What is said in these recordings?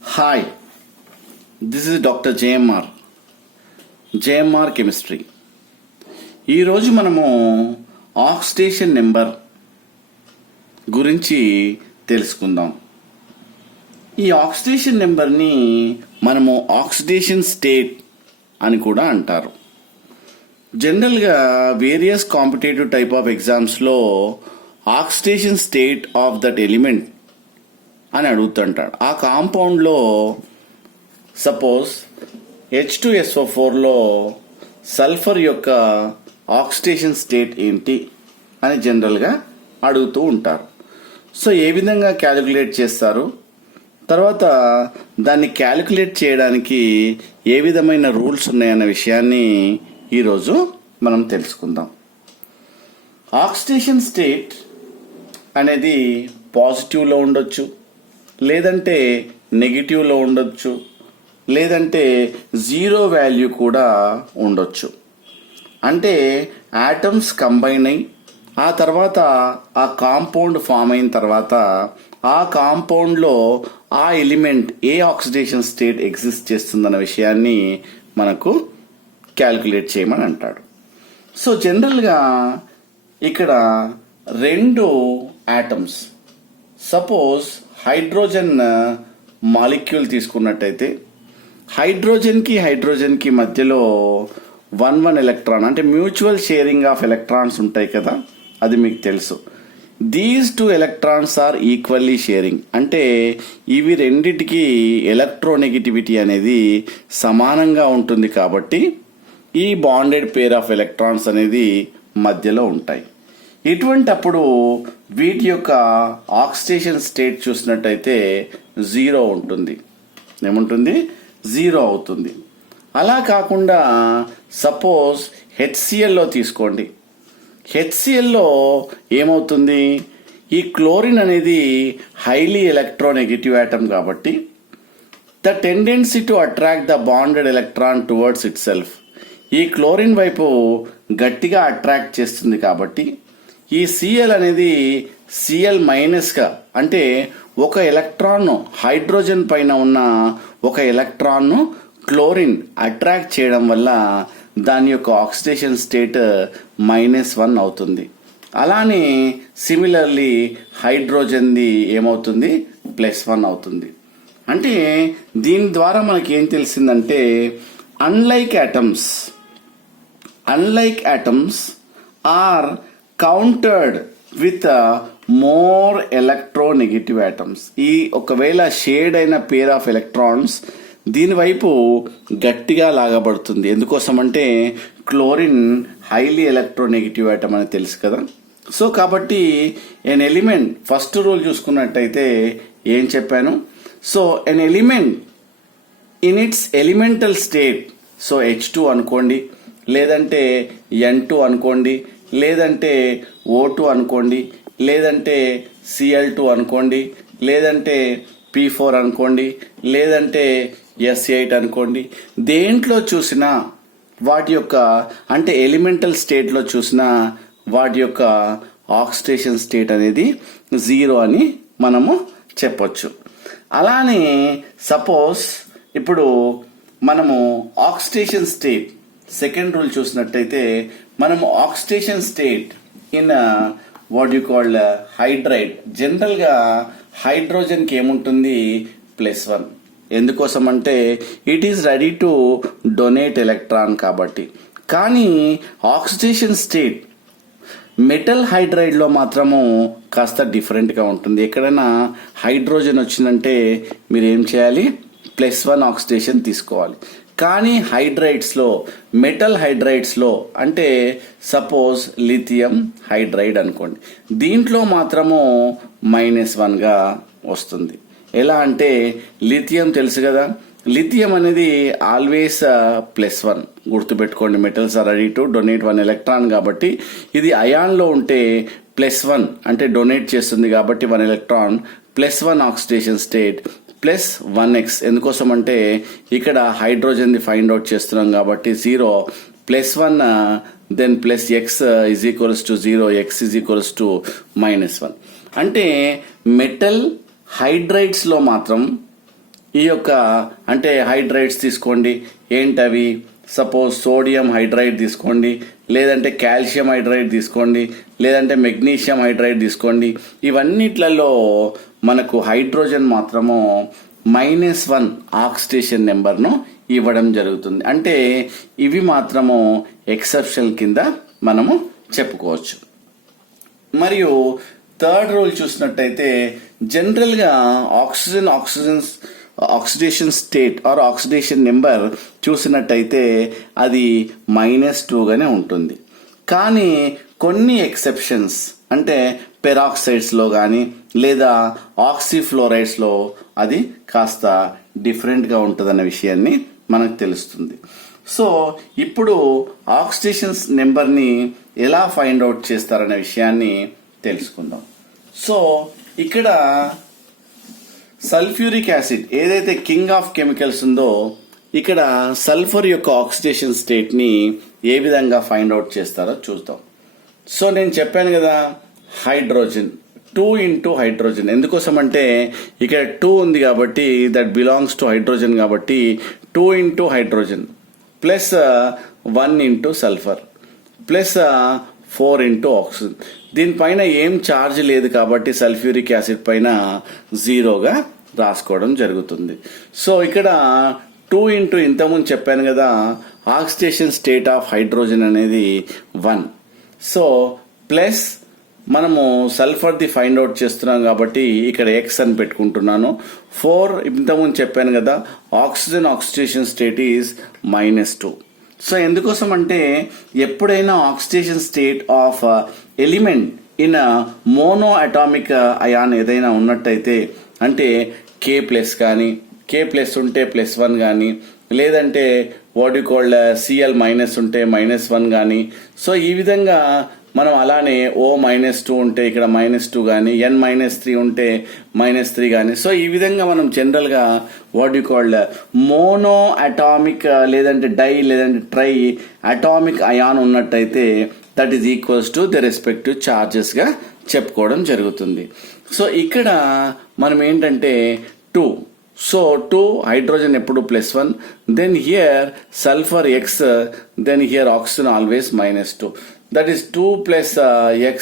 Hi, this is doctor JMR chemistry. ఈరోజు మనము oxidation number గురించి తెలుసుకుందాం. ఈ ఆక్సిడేషన్ నెంబర్ని మనము ఆక్సిడేషన్ స్టేట్ అని కూడా అంటారు. జనరల్గా వేరియస్ కాంపిటేటివ్ టైప్ ఆఫ్ ఎగ్జామ్స్లో oxidation state of that element అని అడుగుతుంటాడు. ఆ కాంపౌండ్లో సపోజ్ H2SO4లో సల్ఫర్ యొక్క ఆక్సిడేషన్ స్టేట్ ఏంటి అని జనరల్గా అడుగుతూ ఉంటారు. సో ఏ విధంగా క్యాలిక్యులేట్ చేస్తారు, తర్వాత దాన్ని క్యాలిక్యులేట్ చేయడానికి ఏ విధమైన రూల్స్ ఉన్నాయన్న విషయాన్ని ఈరోజు మనం తెలుసుకుందాం. ఆక్సిడేషన్ స్టేట్ అనేది పాజిటివ్లో ఉండొచ్చు, లేదంటే నెగిటివ్లో ఉండొచ్చు, లేదంటే జీరో వాల్యూ కూడా ఉండొచ్చు. అంటే ఆటమ్స్ కంబైన్ అయి ఆ తర్వాత ఆ కాంపౌండ్ ఫామ్ అయిన తర్వాత ఆ కాంపౌండ్లో ఆ ఎలిమెంట్ ఏ ఆక్సిడేషన్ స్టేట్ ఎగ్జిస్ట్ చేస్తుందన్న విషయాన్ని మనకు క్యాలిక్యులేట్ చేయమని అంటాడు. సో జనరల్గా ఇక్కడ రెండు ఆటమ్స్, సపోజ్ హైడ్రోజన్ మాలిక్యూల్ తీసుకున్నట్టయితే హైడ్రోజన్కి మధ్యలో 1 ఎలక్ట్రాన్ అంటే మ్యూచువల్ షేరింగ్ ఆఫ్ ఎలక్ట్రాన్స్ ఉంటాయి కదా, అది మీకు తెలుసు. These 2 electrons are equally sharing, అంటే ఇవి రెండిటికి ఎలక్ట్రోనెగటివిటీ అనేది సమానంగా ఉంటుంది కాబట్టి ఈ బాండెడ్ పేర్ ఆఫ్ ఎలక్ట్రాన్స్ అనేది మధ్యలో ఉంటాయి. ఇటువంటప్పుడు వీటి యొక్క ఆక్సిడేషన్ స్టేట్ చూసినట్టయితే జీరో ఉంటుంది. ఏముంటుంది? జీరో అవుతుంది. అలా కాకుండా సపోజ్ HClలో తీసుకోండి. HClలో ఏమవుతుంది? ఈ క్లోరిన్ అనేది హైలీ ఎలక్ట్రోనెగటివ్ ఆటమ్ కాబట్టి the tendency to attract the bonded electron towards it self, ఈ క్లోరిన్ వైపు గట్టిగా అట్రాక్ట్ చేస్తుంది కాబట్టి ఈ Cl అనేది Cl మైనస్గా, అంటే ఒక ఎలక్ట్రాన్ను హైడ్రోజన్ పైన ఉన్న ఒక ఎలక్ట్రాన్ను క్లోరిన్ అట్రాక్ట్ చేయడం వల్ల దాని యొక్క ఆక్సిడేషన్ స్టేట్ -1 అవుతుంది. అలానే సిమిలర్లీ హైడ్రోజన్ది ఏమవుతుంది? +1 అవుతుంది. అంటే దీని ద్వారా మనకి ఏం తెలిసిందంటే unlike atoms are counted with more electronegative atoms. ఈ ఒకవేళ షేడ్ అయిన పేర్ ఆఫ్ ఎలక్ట్రాన్స్ దీనివైపు గట్టిగా లాగబడుతుంది. ఎందుకోసం అంటే క్లోరిన్ హైలీ ఎలక్ట్రోనెగటివ్ ఆటమ్ అని తెలుసు కదా. సో కాబట్టి ఎన్ ఎలిమెంట్ ఫస్ట్ రూల్ చూసుకున్నట్టయితే ఏం చెప్పాను? So an element in it's elemental state, so H2 అనుకోండి, లేదంటే N2 అనుకోండి, లేదంటే O2 అనుకోండి, లేదంటే Cl2 అనుకోండి, లేదంటే P4 అనుకోండి, లేదంటే S8 అనుకోండి. దేంట్లో చూసినా వాటి యొక్క అంటే ఎలిమెంటల్ స్టేట్లో చూసినా వాటి యొక్క ఆక్సిడేషన్ స్టేట్ అనేది జీరో అని మనము చెప్పొచ్చు. అలానే సపోజ్ ఇప్పుడు మనము ఆక్సిడేషన్ స్టేట్ సెకండ్ రూల్ చూసినట్టయితే మనము oxidation state in what you call hydride, జనరల్గా హైడ్రోజన్కి ఏముంటుంది? +1. ఎందుకోసం అంటే it is ready to donate electron కాబట్టి. కానీ ఆక్సిడేషన్ స్టేట్ మెటల్ హైడ్రైడ్లో మాత్రము కాస్త డిఫరెంట్గా ఉంటుంది. ఎక్కడైనా హైడ్రోజన్ వచ్చిందంటే మీరు ఏం చేయాలి? +1 ఆక్సిడేషన్ తీసుకోవాలి. కానీ హైడ్రైడ్స్లో, మెటల్ హైడ్రైడ్స్లో అంటే సపోజ్ లిథియం హైడ్రైడ్ అనుకోండి, దీంట్లో మాత్రము -1గా వస్తుంది. ఎలా అంటే లిథియం తెలుసు కదా, లిథియం అనేది ఆల్వేస్ +1. గుర్తుపెట్టుకోండి, metals are ready to donate 1 electron కాబట్టి ఇది అయాన్లో ఉంటే +1 అంటే డొనేట్ చేస్తుంది కాబట్టి 1 ఎలక్ట్రాన్, +1 ఆక్సిడేషన్ స్టేట్ +1x. ఎందుకోసం అంటే ఇక్కడ హైడ్రోజన్ది ఫైండ్ అవుట్ చేస్తున్నాం కాబట్టి 0 +1 then +x is equals to 0, x is equals to -1. అంటే మెటల్ హైడ్రైడ్స్లో మాత్రం ఈ యొక్క అంటే హైడ్రైడ్స్ తీసుకోండి, ఏంటవి? సపోజ్ సోడియం హైడ్రైడ్ తీసుకోండి, లేదంటే కాల్షియం హైడ్రైడ్ తీసుకోండి, లేదంటే మెగ్నీషియం హైడ్రైడ్ తీసుకోండి. ఇవన్నిట్లలో మనకు హైడ్రోజన్ మాత్రము -1 ఆక్సిడేషన్ నెంబర్ను ఇవ్వడం జరుగుతుంది. అంటే ఇవి మాత్రము ఎక్సెప్షన్ కింద మనము చెప్పుకోవచ్చు. మరియు థర్డ్ రూల్ చూసినట్టయితే జనరల్గా oxidation state or oxidation number చూసినట్టయితే అది -2గానే ఉంటుంది. కానీ కొన్ని ఎక్సెప్షన్స్ అంటే పెరాక్సైడ్స్లో కానీ లేదా ఆక్సిఫ్లోరైడ్స్లో అది కాస్త డిఫరెంట్గా ఉంటుందన్న విషయాన్ని మనకు తెలుస్తుంది. సో ఇప్పుడు ఆక్సిడేషన్ నెంబర్ని ఎలా ఫైండ్ అవుట్ చేస్తారనే విషయాన్ని తెలుసుకుందాం. సో ఇక్కడ సల్ఫ్యూరిక్ యాసిడ్ ఏదైతే కింగ్ ఆఫ్ కెమికల్స్ ఉందో, ఇక్కడ సల్ఫర్ యొక్క ఆక్సిడేషన్ స్టేట్ ని ఏ విధంగా ఫైండ్ అవుట్ చేస్తారో చూద్దాం. సో నేను చెప్పాను కదా, హైడ్రోజన్ 2 into హైడ్రోజన్. ఎందుకోసం అంటే ఇక్కడ 2 ఉంది కాబట్టి దట్ బిలాంగ్స్ టు హైడ్రోజన్, కాబట్టి 2 into hydrogen plus 1 into sulphur plus 4 into oxygen. దీనిపైన ఏం ఛార్జ్ లేదు కాబట్టి సల్ఫ్యూరిక్ యాసిడ్ పైన 0గా రాసుకోవడం జరుగుతుంది. సో ఇక్కడ 2 into ఇంతకుముందు చెప్పాను కదా, ఆక్సిడేషన్ స్టేట్ ఆఫ్ హైడ్రోజన్ అనేది 1. సో ప్లస్ మనము సల్ఫర్ది ఫైండ్ అవుట్ చేస్తున్నాం కాబట్టి ఇక్కడ X అని పెట్టుకుంటున్నాను. 4 ఇంతకుముందు చెప్పాను కదా, oxygen oxidation state is -2. So ఎందుకోసం అంటే ఎప్పుడైనా oxidation state of element in monoatomic ion ఏదైనా ఉన్నట్టయితే, అంటే K+ కానీ K+ ఉంటే +1 కానీ, లేదంటే వాట్ యు కాల్డ్ Cl- ఉంటే -1 కానీ, సో ఈ విధంగా మనం అలానే O-2 ఉంటే ఇక్కడ -2 కానీ, N-3 ఉంటే -3 కానీ, సో ఈ విధంగా మనం జనరల్గా what you called mono atomic లేదంటే డై లేదంటే ట్రై అటామిక్ అయాన్ ఉన్నట్టయితే that is equals to the respective ఛార్జెస్గా చెప్పుకోవడం జరుగుతుంది. సో ఇక్కడ మనం ఏంటంటే 2, సో 2 హైడ్రోజన్ ఎప్పుడు +1, then here sulphur X, then here oxygen always -2. That is 2 plus X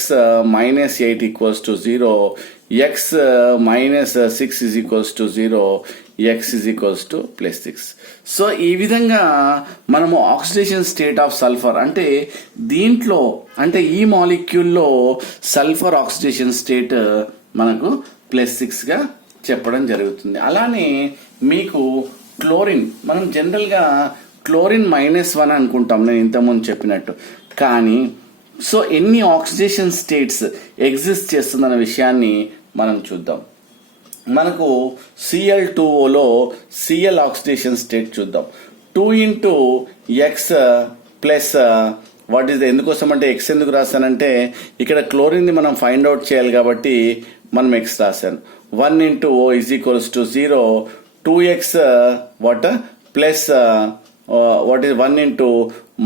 -8 equals to 0, X -6 is equals to 0, X is equals to +6. So ఈ విధంగా మనము ఆక్సిడేషన్ స్టేట్ ఆఫ్ సల్ఫర్ అంటే దీంట్లో అంటే ఈ మాలిక్యూల్లో సల్ఫర్ ఆక్సిడేషన్ స్టేట్ మనకు +6గా చెప్పడం జరుగుతుంది. అలానే మీకు క్లోరిన్, మనం జనరల్గా క్లోరిన్ -1 అనుకుంటాం నేను ఇంతకుముందు చెప్పినట్టు. కానీ సో ఎన్ని ఆక్సిడేషన్ స్టేట్స్ ఎగ్జిస్ట్ చేస్తుందన్న విషయాన్ని మనం చూద్దాం. మనకు Cl2Oలో Cl ఆక్సిడేషన్ స్టేట్ చూద్దాం. 2 into X plus what is ఎందుకోసం అంటే X ఎందుకు రాశానంటే ఇక్కడ క్లోరిన్ ని మనం ఫైండ్ అవుట్ చేయాలి కాబట్టి మనం X రాశాను. 1 into O is equals to 0, 2X what plus what is 1 into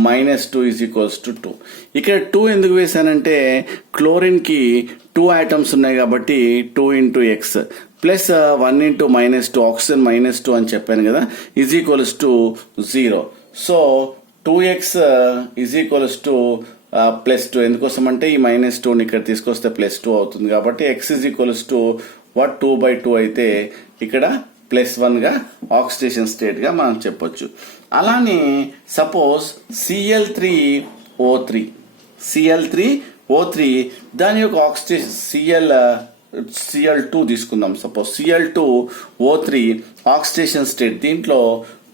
-2 is equals to 2. ఇక్కడ 2 ఎందుకు వేసానంటే క్లోరిన్ కి 2 ఆటమ్స్ ఉన్నాయి కాబట్టి 2 into X plus 1 into -2 oxygen -2 అని చెప్పాను కదా, is equals to 0. So 2X is equals to +2. ఎందుకోసం అంటే ఈ -2ని ఇక్కడ తీసుకొస్తే +2 అవుతుంది కాబట్టి X ఈజ్ ఈక్వల్స్ టు 2/2 అయితే ఇక్కడ +1గా ఆక్సిడేషన్ స్టేట్ గా మనం చెప్పొచ్చు. అలానే సపోజ్ Cl3O3 దాని యొక్క ఆక్సిడేషన్ Cl2 తీసుకుందాం. సపోజ్ Cl2O3 ఆక్సిడేషన్ స్టేట్, దీంట్లో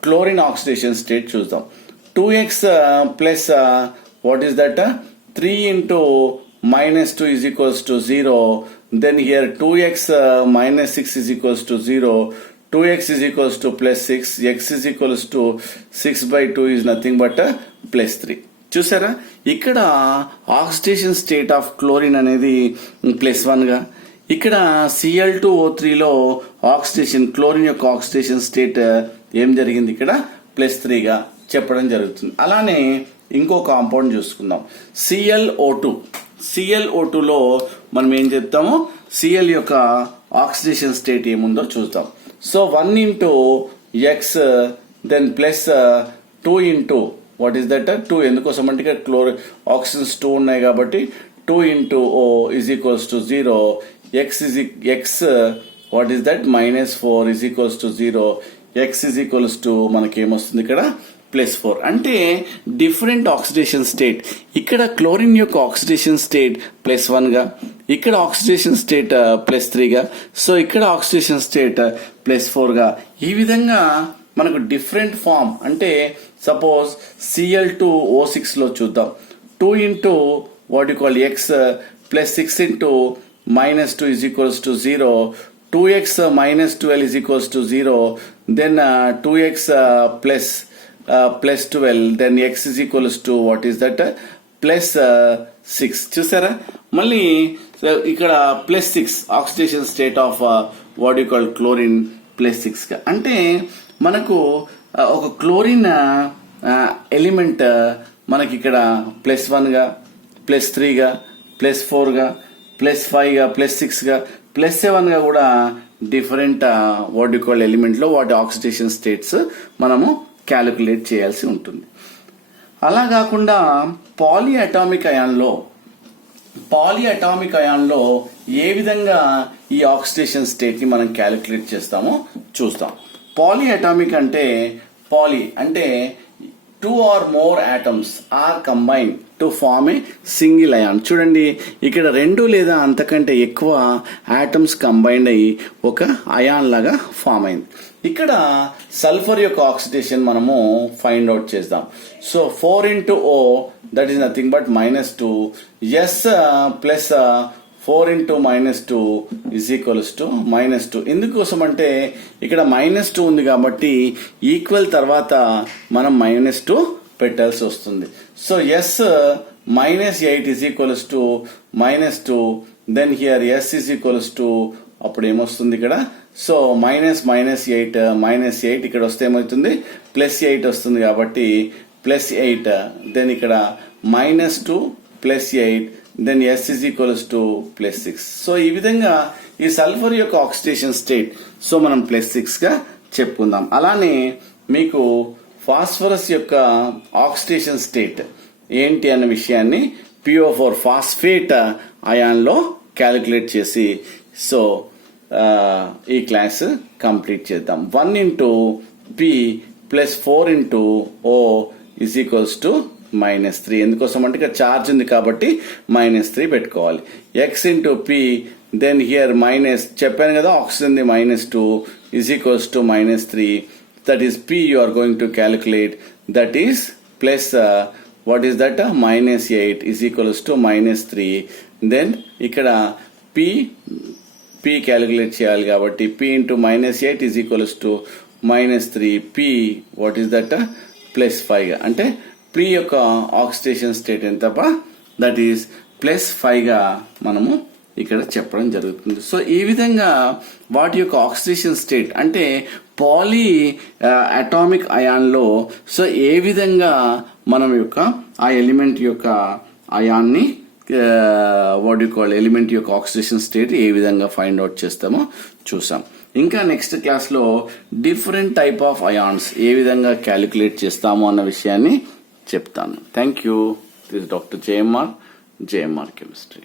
క్లోరిన్ ఆక్సిడేషన్ స్టేట్ చూద్దాం. 2X plus what is that 3 into -2 is equals to 0, then here 2X -6 is equals to 0, 2X is equals to +6, X is equals to 6/2 is nothing but +3. చూసారా, ఇక్కడ oxidation state of chlorine అనేది +1గా, ఇక్కడ Cl2O3లో oxidation chlorine యొక్క oxidation state ఏం జరిగింది ఇక్కడ +3గా చెప్పడం జరుగుతుంది. అలానే ఇంకో కాంపౌండ్ చూసుకుందాం, Cl2లో మనం ఏం చెప్తాము, Cl యొక్క ఆక్సిడేషన్ స్టేట్ ఏముందో చూద్దాం. So 1 into x then plus 2 into what is that 2 ఎందుకోసం అంటే ఇక్కడ ఆక్సిజన్స్ 2 ఉన్నాయి కాబట్టి 2 into O is equals to 0. X what is that -4 is equals to 0. X is equals to మనకి ఏమొస్తుంది ఇక్కడ +4. అంటే డిఫరెంట్ ఆక్సిడేషన్ స్టేట్. ఇక్కడ క్లోరిన్ యొక్క ఆక్సిడేషన్ స్టేట్ +1 గా, ఇక్కడ ఆక్సిడేషన్ స్టేట్ +3 గా, సో ఇక్కడ ఆక్సిడేషన్ స్టేట్ +4 గా, ఈ విధంగా మనకు డిఫరెంట్ ఫామ్. అంటే సపోజ్ Cl2O6 లో చూద్దాం. 2 into what you call x plus 6 into -2 is equals to 0. 2x minus 12 is equals to 0. Then 2x plus 12. Then x is equals to what is that plus 6. చూసారా, మళ్ళీ ఇక్కడ +6 oxidation state of what you call chlorine +6 గా. అంటే మనకు ఒక chlorine element మనకి ఇక్కడ +1 గా, +3 గా, +4 గా, +5 గా, +6 గా, +7 గా కూడా different what you call element లో వాటి ఆక్సిడేషన్ స్టేట్స్ మనము క్యాలిక్యులేట్ చేయాల్సి ఉంటుంది. అలా కాకుండా పాలిఅటామిక్ అయాన్లో ఏ విధంగా ఈ ఆక్సిడేషన్ స్టేట్ ని మనం క్యాలిక్యులేట్ చేస్తామో చూస్తాం. పాలిఅటామిక్ అంటే పాలి అంటే 2 or more atoms are combined to form a single ion. చూడండి, ఇక్కడ 2 లేదా అంతకంటే ఎక్కువ ఆటమ్స్ కంబైండ్ అయ్యి ఒక అయాన్ లాగా ఫామ్ అయింది. ఇక్కడ సల్ఫర్ యొక్క ఆక్సిడేషన్ మనము ఫైండ్ అవుట్ చేద్దాం. So 4 into O that is nothing but -2. S plus 4 into -2 is equals to -2. ఎందుకోసం అంటే ఇక్కడ -2 ఉంది కాబట్టి ఈక్వల్ తర్వాత మనం -2 పెట్టాల్సి వస్తుంది. So S -8 is equals to -2. then here S is equals to అప్పుడు ఏమొస్తుంది ఇక్కడ, సో -8 ఇక్కడ వస్తే ఏమవుతుంది +8 వస్తుంది కాబట్టి +8. దెన్ ఇక్కడ -2 +8 then S is equals to +6. So ఈ విధంగా ఈ సల్ఫర్ యొక్క ఆక్సిడేషన్ స్టేట్ సో మనం +6 గా చెప్పుకుందాం. అలానే మీకు ఫాస్ఫరస్ యొక్క ఆక్సిడేషన్ స్టేట్ ఏంటి అన్న విషయాన్ని PO4 ఫాస్ఫేట్ అయాన్ లో క్యాలిక్యులేట్ చేసి సో ఈ క్లాస్ కంప్లీట్ చేద్దాం. 1 into P plus 4 into O is equals to -3. ఎందుకోసం అంటే ఇక్కడ ఛార్జ్ ఉంది కాబట్టి -3 పెట్టుకోవాలి. X into P then here చెప్పాను కదా ఆక్సిజన్ ది -2 is equals to -3. that is P you are going to calculate, that is plus what is that -8 is equals to -3. then ఇక్కడ P క్యాలిక్యులేట్ చేయాలి కాబట్టి P into -8 is equals to -3. P what is that +5 అంటే P యొక్క oxidation state ఎంతపా, that is +5 గా మనము ఇక్కడ చెప్పడం జరుగుతుంది. సో ఈ విధంగా వాటి యొక్క ఆక్సిడేషన్ స్టేట్ అంటే పాలీ అటామిక్ అయాన్లో సో ఏ విధంగా మనం యొక్క ఆ ఎలిమెంట్ యొక్క అయాన్ని వాట్ యు కాల్ ఎలిమెంట్ యొక్క ఆక్సిడేషన్ స్టేట్ ఏ విధంగా ఫైండ్ అవుట్ చేస్తామో చూసాం. ఇంకా నెక్స్ట్ క్లాస్లో డిఫరెంట్ టైప్ ఆఫ్ అయాన్స్ ఏ విధంగా క్యాలిక్యులేట్ చేస్తామో అన్న విషయాన్ని చెప్తాను. Thank you. This doctor JMR chemistry.